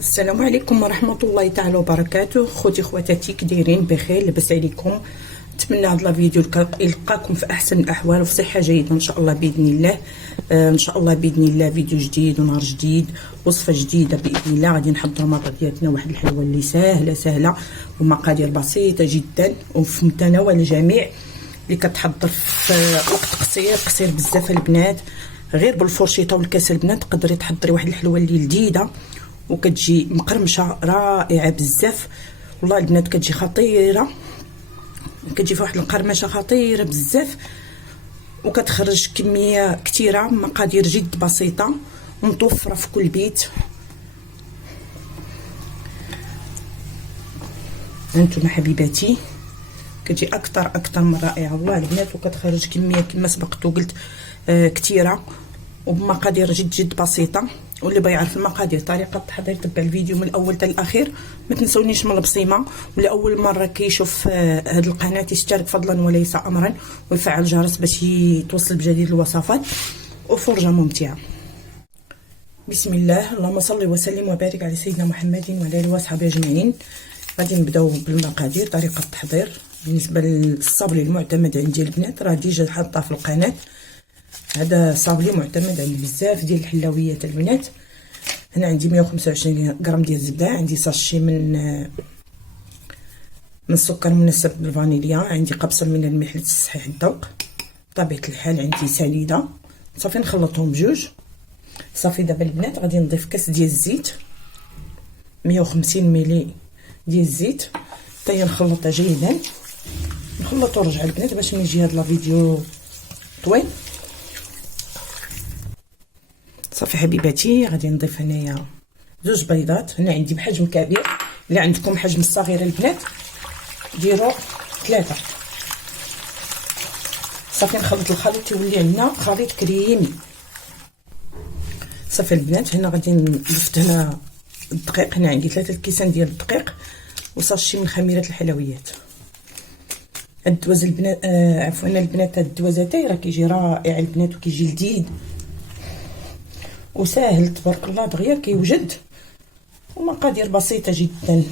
السلام عليكم ورحمة الله تعالى وبركاته. خوتي خواتاتي كي دايرين؟ بخير، لاباس عليكم؟ نتمنى هذا الفيديو يلقاكم في احسن الاحوال وفي صحه جيده ان شاء الله باذن الله. ان شاء الله باذن الله فيديو جديد ونهار جديد، وصفه جديده باذن الله. غادي نحضروا مع بعضياتنا واحد الحلوه اللي سهله ومقادير بسيطه جدا وفي متناول الجميع، اللي كتحضر في وقت قصير بزاف البنات. غير بالفرشيطه والكاس البنات تقدري تحضري واحد الحلوه اللي لذيذه وكتجي مقرمشه رائعه بزاف. والله البنات كتجي خطيره، كتجي في واحد القرمشه خطيره بزاف، وكتخرج كميه كثيره، مقادير جد بسيطه ومتوفره في كل بيت. انتم حبيباتي كتجي اكثر من رائعه والله البنات، وكتخرج كميه كما سبقت وقلت كثيره وبمقادير جد بسيطه. واللي بغى يعرف المقادير طريقه التحضير تبع الفيديو من الاول حتى الاخير. ما تنسونيش من البصيمه، ولاول مره كيشوف هذه القناه يشترك فضلا وليس امرا ويفعل الجرس باش يتوصل بجديد الوصفات وفرجه ممتعه. بسم الله، اللهم صل وسلم وبارك على سيدنا محمد وعلى اله وصحبه اجمعين. غادي نبداو بالمقادير. طريقه التحضير بالنسبه للصابلي المعتمد عندي البنات راه ديجا حاطه في القناه. هذا صابلي معتمد عندي بزاف ديال الحلويات البنات. هنا عندي 125 غرام ديال الزبده، عندي ساشي من السكر منسب بالفانيليا، عندي قبصه من الملح لتصحيح الذوق، بطبيعه الحال عندي سنيده. صافي نخلطهم بجوج. صافي دابا البنات غادي نضيف كاس ديال الزيت، 150 ملي ديال الزيت، حتى نخلطها جيدا. نخلط ونرجع البنات باش ما يجي هذا الفيديو طويل. صافي حبيباتي غادي نضيف هنايا زوج بيضات. هنا عندي بحجم كبير، الا عندكم حجم صغير البنات ديروا 3. صافي نخلط الخليط يولي عندنا خليط كريمي. صافي البنات هنا غادي نضيف هنا الدقيق. هنا عندي 3 كيسان ديال الدقيق وساشي من خميره الحلويات. الدواز البنات عفوا البنات، هاد الدوازاتي راه كيجي رائع البنات وكيجي لذيذ وساهل تبارك الله، دغيا كيوجد ومقادير بسيطه جدا.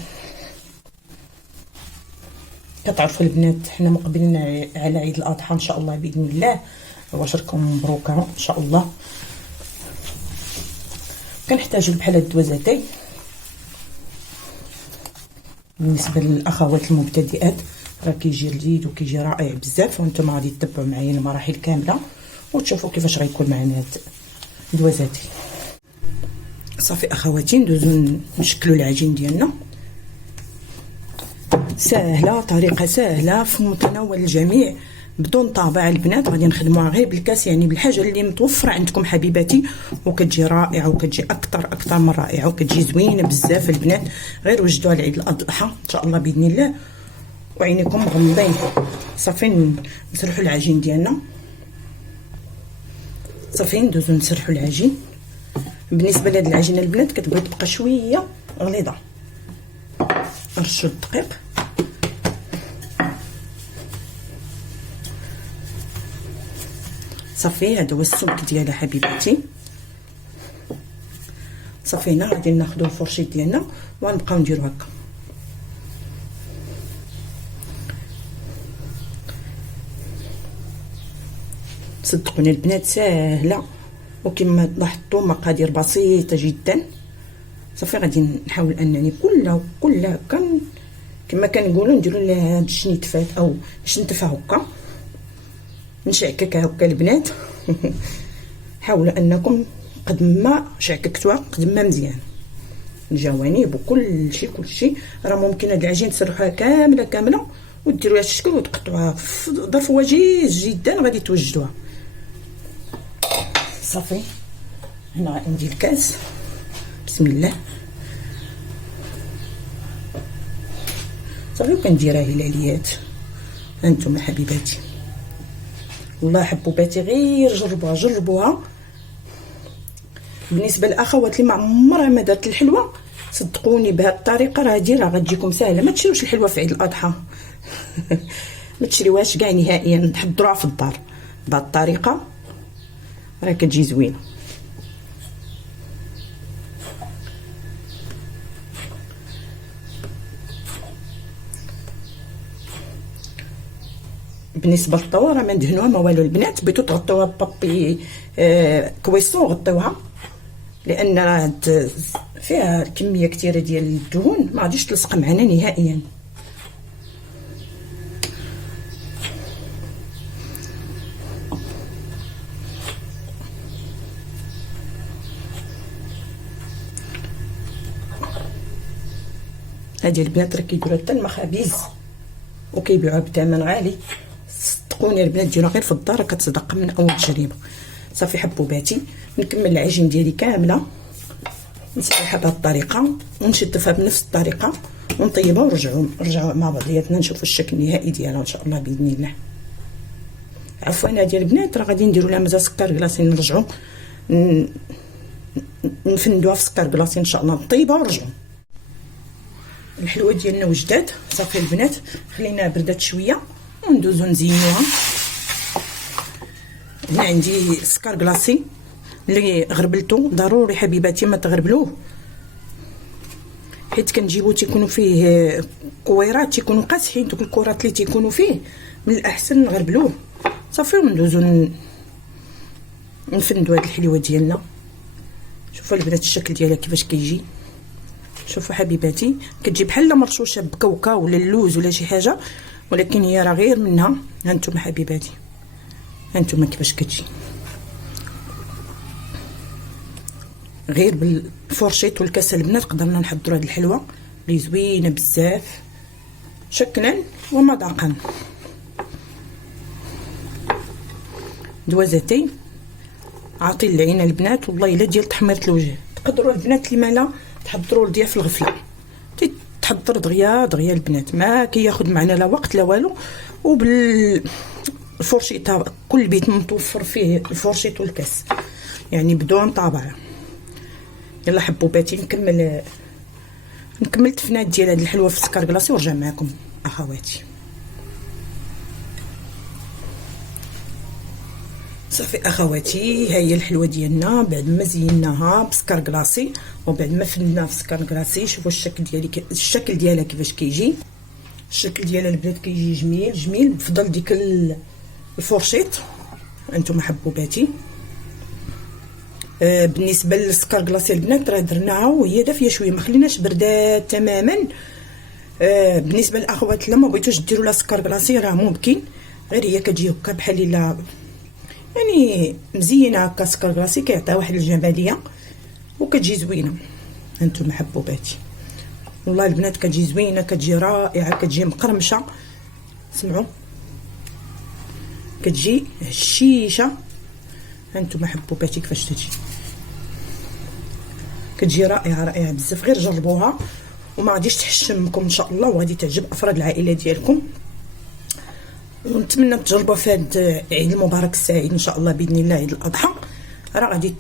كتعرفوا البنات حنا مقبلين على عيد الاضحى ان شاء الله باذن الله، عواشركم مبروكه ان شاء الله. كنحتاجوا بحال هاد الدوازاتي بالنسبه للاخوات المبتدئات، راه كيجي لذيذ وكيجي رائع بزاف. وانتم غادي تتبعوا معايا المراحل كامله وتشوفوا كيفاش غيكون معنا هاد دوازاتي. صافي اخواتي ندوزو نشكلوا العجين ديالنا. سهله، طريقه سهله في متناول الجميع بدون طابع البنات. غادي نخدموها غير بالكاس، يعني بالحاجه اللي متوفره عندكم حبيباتي، وكتجي رائعه وكتجي اكثر من رائعه وكتجي زوينه بزاف البنات. غير وجدوها لعيد الاضحى ان شاء الله باذن الله وعينيكم مغمضين. صافي نسرحوا العجين ديالنا. صافي ندوزو نسرحوا العجين. بالنسبه لهاد العجينه البنات كتبغي تبقى شويه غليظه، نرشوا الدقيق. صافي هذا هو السمك ديالها حبيباتي. صافي هنا غادي ناخذوا الفرشيط ديالنا ونبقاو نديرو هكا. صدقوني البنات ساهله وكما لاحظتوا مقادير بسيطه جدا. صافي غادي نحاول انني كلها كما كنقولوا نديروا لها هاد الشنيتفات او شنتفه هكا، نشعكك هكا البنات. حاولوا انكم قد ما شعككتوها قد ما مزيان الجوانب وكل شيء. راه ممكن هاد العجين تسرحوها كامله وديروها الشكل وتقطعوها في ظرف وجيز جدا غادي توجدوها. صافي هنا عندي الكاس، بسم الله. صافي وكنديرها هلاليات. انتم حبيباتي والله حبوباتي غير جربوها. بالنسبه للاخوات اللي ما عمرها ما دارت الحلوه، صدقوني بهذه الطريقه راه ديرها غتجيكم ساهله. ما تشريوش الحلوه في عيد الاضحى ما تشريوهاش كاع نهائيا، تحضروها في الدار بهذه الطريقه راه كتجي زوينه. بالنسبه للطوا راه ما ندهنوها ما والو البنات، بغيتو تغطيوها بابي كويسون غطيوها، لان راه فيها كميه كثيره ديال الدهون ما غاديش تلصق معنا نهائيا. هادي البنات راه كيديروها حتى المخابز وكيبيعوها بثمن غالي. صدقوني البنات ديروها غير في الدار كتصدق من اول تجربه. صافي حبوباتي نكمل العجين ديالي كامله نصبحها بهذه الطريقه ونشدفها بنفس الطريقه ونطيبها ونرجعوا مع بعضياتنا نشوفوا الشكل النهائي ديالها ان شاء الله باذن الله. عفوا هادي البنات راه غادي نديروا لها مزال سكر كلاصي، نرجعوا نفندوها في سكر كلاصي ان شاء الله، نطيبها ونرجعوا. الحلوه ديالنا وجدات. صافي البنات خليناها بردات شويه وندوزو نزينوها. هنا عندي سكر كلاصي اللي غربلته، ضروري حبيباتي ما تغربلوه حيت كنجيبو تيكونوا فيه كويرات تيكونوا قاسحين، دوك الكرات اللي تيكونوا فيه من الاحسن نغربلوه. صافي وندوزو نفندو هاد الحلوه ديالنا. شوفوا البنات الشكل ديالها كيفاش كيجي، شوفوا حبيباتي كتجي بحال مرشوشه بكاوكا ولا اللوز ولا شي حاجه، ولكن هي راه غير منها. ها انتم حبيباتي ها انتم كيفاش كتجي، غير بالفورشيط والكاس البنات قدرنا نحضروا هذه الحلوه اللي زوينه بزاف شكلا ومذاقا. دوازتين عاطين العين البنات والله الا ديال تحميره الوجه. تقدروا البنات اللي مالا تحضروا الضياف في الغفله، تحضر دغيا البنات ما كياخذ معنا لا وقت لا والو. وبالفورشيطه كل بيت متوفر فيه الفورشيط والكاس يعني بدون طابع. يلا حبوباتي نكمل التفنات ديال هذه الحلوه في السكر كلاصي ونرجع معكم اخواتي. صافي اخواتي ها هي الحلوه ديالنا بعد ما زيناها بسكر كلاصي وبعد ما فندناها في سكر كلاصي. شوفوا الشكل ديالها كيفاش كيجي. الشكل ديالها البنات كيجي جميل بفضل ديك الفورشيط. انتم حبوباتي بالنسبه للسكر كلاصي البنات راه درناها وهي دافيه شويه ما خليناش بردات تماما. بالنسبه للاخوات اللي ما بغيتوش ديروا لها سكر كلاصي راه ممكن، غير هي كتجي هكا بحال الا يعني مزينه هكا سكر كلاصي كيعطيها واحد الجماليه وكتجي زوينه. انتم حبوباتي والله البنات كتجي زوينه كتجي رائعه كتجي مقرمشه. سمعوا كتجي هشيشه. انتم حبوباتي كيفاش تجي كتجي رائعه بزاف. غير جربوها وما غاديش تحشمكم ان شاء الله وغادي تعجب افراد العائله ديالكم. ونتمنى تجربوا في هذا العيد المبارك السعيد ان شاء الله باذن الله عيد الاضحى. راه غادي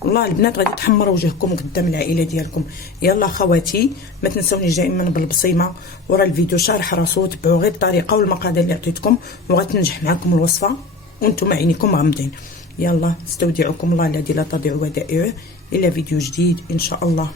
والله البنات غادي تحمروا وجهكم قدام العائله ديالكم. يلا خواتي ما تنسونيش دائما بالبصيمه ورا الفيديو شارح راسو. تبعوا غير الطريقه والمقادير اللي عطيتكم وغتنجح معكم الوصفه وانتم عينيكم غامضين. يلا استودعكم الله الذي لا تضيع ودائعه الى فيديو جديد ان شاء الله.